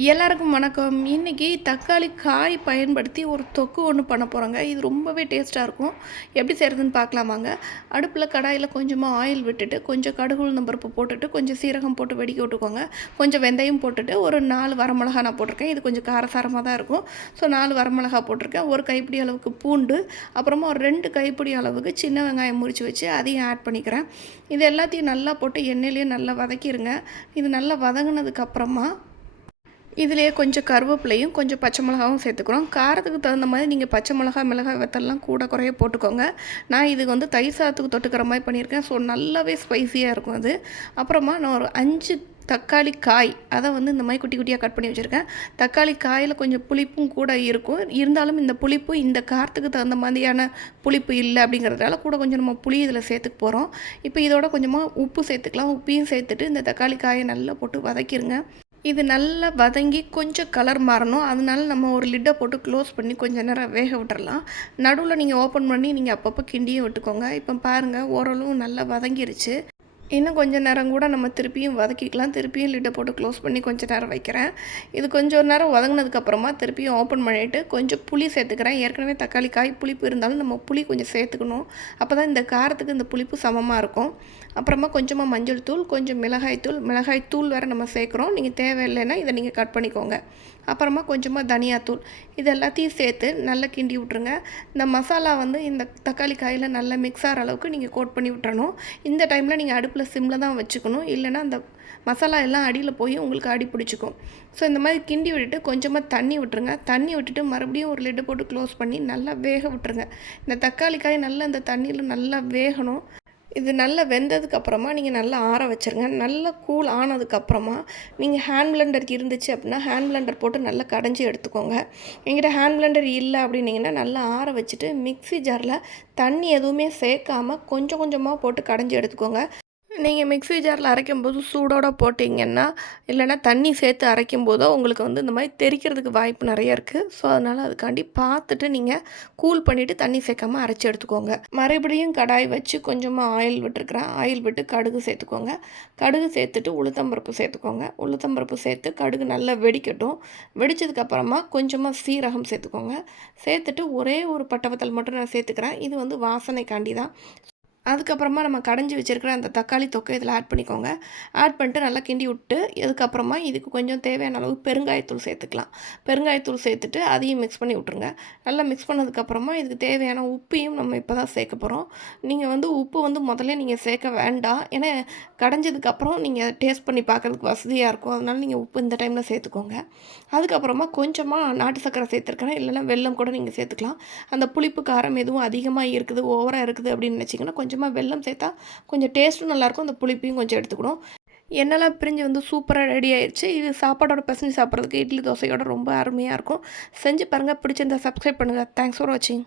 எல்லாருக்கும் வணக்கம். இன்றைக்கி தக்காளி காய் பயன்படுத்தி ஒரு தொக்கு ஒன்று பண்ண போகிறோங்க இது ரொம்பவே டேஸ்ட்டாக இருக்கும். எப்படி செய்கிறதுன்னு பார்க்கலாமாங்க அடுப்பில் கடாயில் கொஞ்சமாக ஆயில் விட்டுட்டு கொஞ்சம் கடுகு உளுந்தம் பருப்பு போட்டுட்டு கொஞ்சம் சீரகம் போட்டு வெடிக்க விட்டுக்கோங்க. கொஞ்சம் வெந்தயம் போட்டுட்டு ஒரு நாலு வரமிளகா நான் போட்டிருக்கேன். இது கொஞ்சம் காரசாரமாக தான் இருக்கும். ஸோ நாலு வரமிளகா போட்டிருக்கேன். ஒரு கைப்பிடி அளவுக்கு பூண்டு அப்புறமா ஒரு ரெண்டு கைப்பிடி அளவுக்கு சின்ன வெங்காயம் முறித்து வச்சு அதையும் ஆட் பண்ணிக்கிறேன். இது எல்லாத்தையும் நல்லா போட்டு எண்ணெயிலேயே நல்லா வதக்கிடுங்க இது நல்லா வதங்கினதுக்கப்புறமா இதிலேயே கொஞ்சம் கருவேப்பிலையும் கொஞ்சம் பச்சை மிளகாவும் சேர்த்துக்கிறோம். காரத்துக்கு தகுந்த மாதிரி நீங்கள் பச்சை மிளகா மிளகாய் வெத்தெல்லாம் கூட குறைய போட்டுக்கோங்க. நான் இது வந்து தயிர் சாதத்துக்கு தொட்டுக்கிற மாதிரி பண்ணியிருக்கேன். ஸோ நல்லாவே ஸ்பைஸியாக இருக்கும் அது. அப்புறமா நான் ஒரு அஞ்சு தக்காளி காய் அதை வந்து இந்த மாதிரி குட்டி குட்டியாக கட் பண்ணி வச்சுருக்கேன். தக்காளி காயில் கொஞ்சம் புளிப்பும் கூட இருக்கும். இருந்தாலும் இந்த புளிப்பு இந்த காரத்துக்கு தகுந்த மாதிரியான புளிப்பு இல்லை அப்படிங்கிறதுனால கூட கொஞ்சம் நம்ம புளி இதில் சேர்த்துக்க போகிறோம் இப்போ இதோட கொஞ்சமாக உப்பு சேர்த்துக்கலாம். உப்பையும் சேர்த்துட்டு இந்த தக்காளி காயை நல்லா போட்டு வதக்கிடுங்க இது நல்லா வதங்கி கொஞ்சம் கலர் மாறணும். அதனால நம்ம ஒரு லிட்டை போட்டு க்ளோஸ் பண்ணி கொஞ்சம் நேரம் வேக விட்டுறலாம். நடுவில் நீங்கள் ஓப்பன் பண்ணி நீங்கள் அப்பப்போ கிண்டியும் விட்டுக்கோங்க. இப்போ பாருங்கள் ஓரளவு நல்லா வதங்கிருச்சு. இன்னும் கொஞ்சம் நேரம் கூட நம்ம திருப்பியும் வதக்கிக்கலாம். திருப்பியும் லிட்டை போட்டு க்ளோஸ் பண்ணி கொஞ்சம் நேரம் வைக்கிறேன். இது கொஞ்சம் நேரம் வதங்கினதுக்கப்புறமா திருப்பியும் ஓப்பன் பண்ணிவிட்டு கொஞ்சம் புளி சேர்த்துக்கிறேன். ஏற்கனவே தக்காளி காய் புளிப்பு இருந்தாலும் நம்ம புளி கொஞ்சம் சேர்த்துக்கணும். அப்போ தான் இந்த காரத்துக்கு இந்த புளிப்பு சமமாக இருக்கும். அப்புறமா கொஞ்சமாக மஞ்சள் தூள் கொஞ்சம் மிளகாய் தூள். மிளகாய் தூள் வேறு நம்ம சேர்க்குறோம். நீங்கள் தேவையில்லைன்னா இதை நீங்கள் கட் பண்ணிக்கோங்க. அப்புறமா கொஞ்சமாக தனியாத்தூள் இது எல்லாத்தையும் சேர்த்து நல்லா கிண்டி விட்ருங்க இந்த மசாலா வந்து இந்த தக்காளி காயில் நல்லா மிக்ஸ் ஆகிற அளவுக்கு நீங்கள் கோட் பண்ணி விட்டுறணும். இந்த டைமில் நீங்கள் அடுப்பில் சிம்மில் தான் வச்சுக்கணும். இல்லைனா அந்த மசாலா எல்லாம் அடியில் போய் உங்களுக்கு அடி பிடிச்சிக்கும். ஸோ இந்த மாதிரி கிண்டி விட்டுட்டு கொஞ்சமாக தண்ணி விட்டுருங்க. தண்ணி விட்டுட்டு மறுபடியும் ஒரு லெட்டு போட்டு க்ளோஸ் பண்ணி நல்லா வேக விட்டுருங்க. இந்த தக்காளி காய் நல்லா இந்த தண்ணியில் நல்லா வேகணும். இது நல்லா வெந்ததுக்கப்புறமா நீங்கள் நல்லா ஆற வச்சுருங்க. நல்லா கூல் ஆனதுக்கப்புறமா நீங்கள் ஹேண்ட் பிளண்டர் இருந்துச்சு அப்படின்னா ஹேண்ட் பிளண்டர் போட்டு நல்லா கடைஞ்சி எடுத்துக்கோங்க. எங்கிட்ட ஹேண்ட் பிளண்டர் இல்லை அப்படின்னிங்கன்னா நல்லா ஆற வச்சுட்டு மிக்ஸி ஜாரில் தண்ணி எதுவுமே சேர்க்காமல் கொஞ்சம் கொஞ்சமாக போட்டு கடைஞ்சி எடுத்துக்கோங்க. நீங்கள் மிக்ஸி ஜாரில் அரைக்கும் போது சூடோடு போட்டிங்கன்னா இல்லைன்னா தண்ணி சேர்த்து அரைக்கும் போதோ உங்களுக்கு வந்து இந்த மாதிரி தெரிக்கிறதுக்கு வாய்ப்பு நிறைய இருக்குது ஸோ அதனால் அதுக்காண்டி பார்த்துட்டு நீங்கள் கூல் பண்ணிவிட்டு தண்ணி சேர்க்காமல் அரைச்சி எடுத்துக்கோங்க. மறுபடியும் கடாய் வச்சு கொஞ்சமாக ஆயில் விட்டுருக்குறேன். ஆயில் விட்டு கடுகு சேர்த்துக்கோங்க. கடுகு சேர்த்துட்டு உளுத்தம்பருப்பு சேர்த்துக்கோங்க. உளுத்தம்பருப்பு சேர்த்து கடுகு நல்லா வெடிக்கட்டும். வெடித்ததுக்கப்புறமா கொஞ்சமாக சீரகம் சேர்த்துக்கோங்க. சேர்த்துட்டு ஒரே ஒரு பட்டவத்தல் மட்டும் நான் சேர்த்துக்கிறேன். இது வந்து வாசனைக்காண்டி தான். அதுக்கப்புறமா நம்ம கடைஞ்சி வச்சுருக்கிற அந்த தக்காளி தொக்கை இதில் ஆட் பண்ணிக்கோங்க. ஆட் பண்ணிட்டு நல்லா கிண்டி விட்டு இதுக்கப்புறமா இதுக்கு கொஞ்சம் தேவையான அளவு பெருங்காயத்தூள் சேர்த்துக்கலாம். பெருங்காயத்தூள் சேர்த்துட்டு அதையும் மிக்ஸ் பண்ணி விட்ருங்க நல்லா மிக்ஸ் பண்ணதுக்கப்புறமா இதுக்கு தேவையான உப்பையும் நம்ம இப்போ தான் சேர்க்க போகிறோம் நீங்கள் வந்து உப்பு வந்து முதல்ல நீங்கள் சேர்க்க வேண்டாம். ஏன்னா கடைஞ்சதுக்கப்புறம் நீங்கள் டேஸ்ட் பண்ணி பார்க்குறதுக்கு வசதியாக இருக்கும். அதனால் நீங்கள் உப்பு இந்த டைமில் சேர்த்துக்கோங்க. அதுக்கப்புறமா கொஞ்சமாக நாட்டு சக்கரை சேர்த்துருக்கேன் இல்லைன்னா வெல்லம் கூட நீங்கள் சேர்த்துக்கலாம். அந்த புளிப்பு காரம் எதுவும் அதிகமாக இருக்குது ஓவராக இருக்குது அப்படின்னு நினச்சிங்கன்னா கொஞ்சம் கொஞ்சமாக வெல்லம் சேர்த்தா கொஞ்சம் டேஸ்ட்டும் நல்லாயிருக்கும். அந்த புளிப்பையும் கொஞ்சம் எடுத்துக்கணும். என்னெல்லாம் பிரிஞ்சு வந்து சூப்பராக ரெடி ஆயிடுச்சு இது சாப்பாடோட பசங்க சாப்பிட்றதுக்கு இட்லி தோசையோட ரொம்ப அருமையாக இருக்கும். செஞ்சு பாருங்கள் பிடிச்சிருந்தா சப்ஸ்கிரைப் பண்ணுங்கள் தேங்க்ஸ் ஃபார் வாட்சிங்